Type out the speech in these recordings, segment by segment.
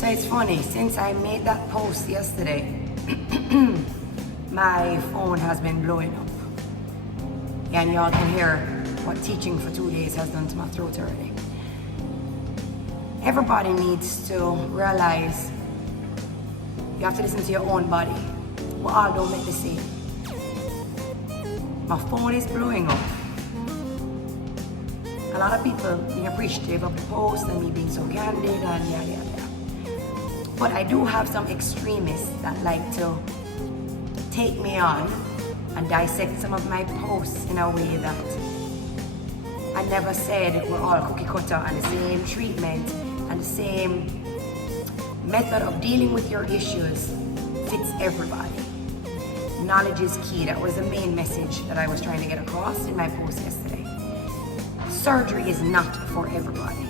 So it's funny, since I made that post yesterday, my phone has been blowing up. And y'all can hear what teaching for 2 days has done to my throat already. Everybody needs to realize you have to listen to your own body. We all don't make the same. My phone is blowing up. A lot of people being appreciative of the post and me being so candid and yada yada. But I do have some extremists that like to take me on and dissect some of my posts in a way that I never said we're all cookie cutter and the same treatment and the same method of dealing with your issues fits everybody. Knowledge is key. That was the main message that I was trying to get across in my post yesterday. Surgery is not for everybody.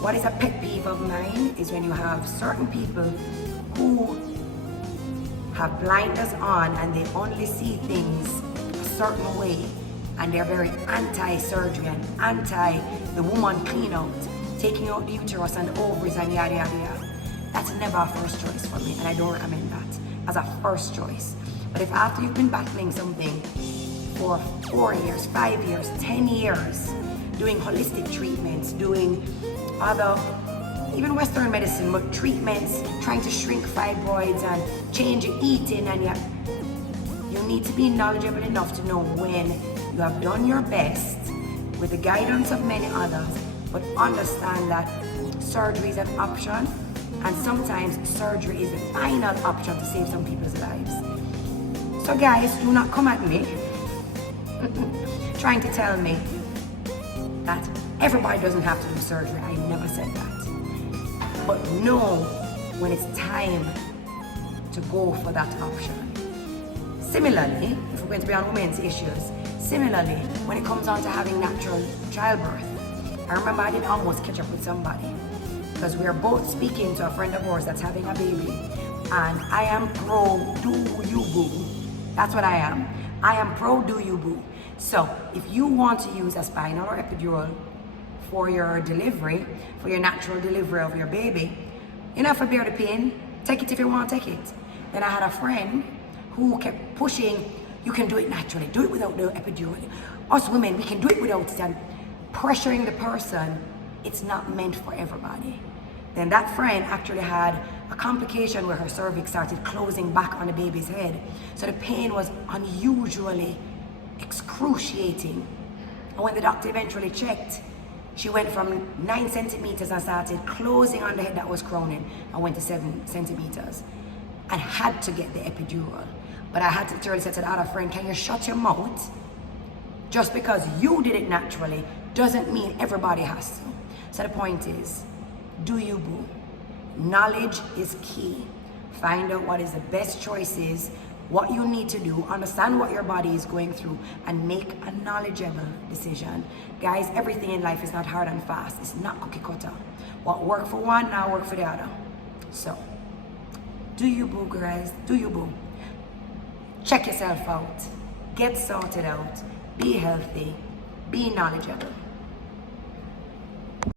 What is a pet peeve of mine is when you have certain people who have blinders on and they only see things a certain way and they're very anti-surgery and anti the woman clean out, taking out the uterus and the ovaries and yada yada yada. That's never a first choice for me, and I don't recommend that as a first choice. But if after you've been battling something for 4 years, 5 years, 10 years, doing holistic treatments, doing other, even Western medicine, but treatments, trying to shrink fibroids and change your eating, and you need to be knowledgeable enough to know when you have done your best with the guidance of many others, but understand that surgery is an option, and sometimes surgery is the final option to save some people's lives. So guys, do not come at me trying to tell me that everybody doesn't have to do surgery. I never said that. But know when it's time to go for that option. Similarly, if we're going to be on women's issues, similarly, when it comes on to having natural childbirth, I remember I did almost catch up with somebody because we are both speaking to a friend of ours that's having a baby, and I am pro do you boo. That's what I am. I am pro do you boo. So if you want to use a spinal or epidural for your delivery, for your natural delivery of your baby, you know, for bear the pain, take it if you want to take it. Then I had a friend who kept pushing, you can do it naturally, do it without the epidural. Us women, we can do it without it, and pressuring the person, it's not meant for everybody. Then that friend actually had a complication where her cervix started closing back on the baby's head. So the pain was unusually excruciating. And when the doctor eventually checked, she went from 9 centimeters and started closing on the head that was crowning and went to 7 centimeters and had to get the epidural. But I had to literally say to the other friend, can you shut your mouth? Just because you did it naturally doesn't mean everybody has to. So the point is, do you boo? Knowledge is key. Find out what is the best choices, what you need to do, understand what your body is going through, and make a knowledgeable decision. Guys, everything in life is not hard and fast. It's not cookie cutter. What worked for one, now work for the other. So, do you boo, guys? Do you boo? Check yourself out. Get sorted out. Be healthy. Be knowledgeable.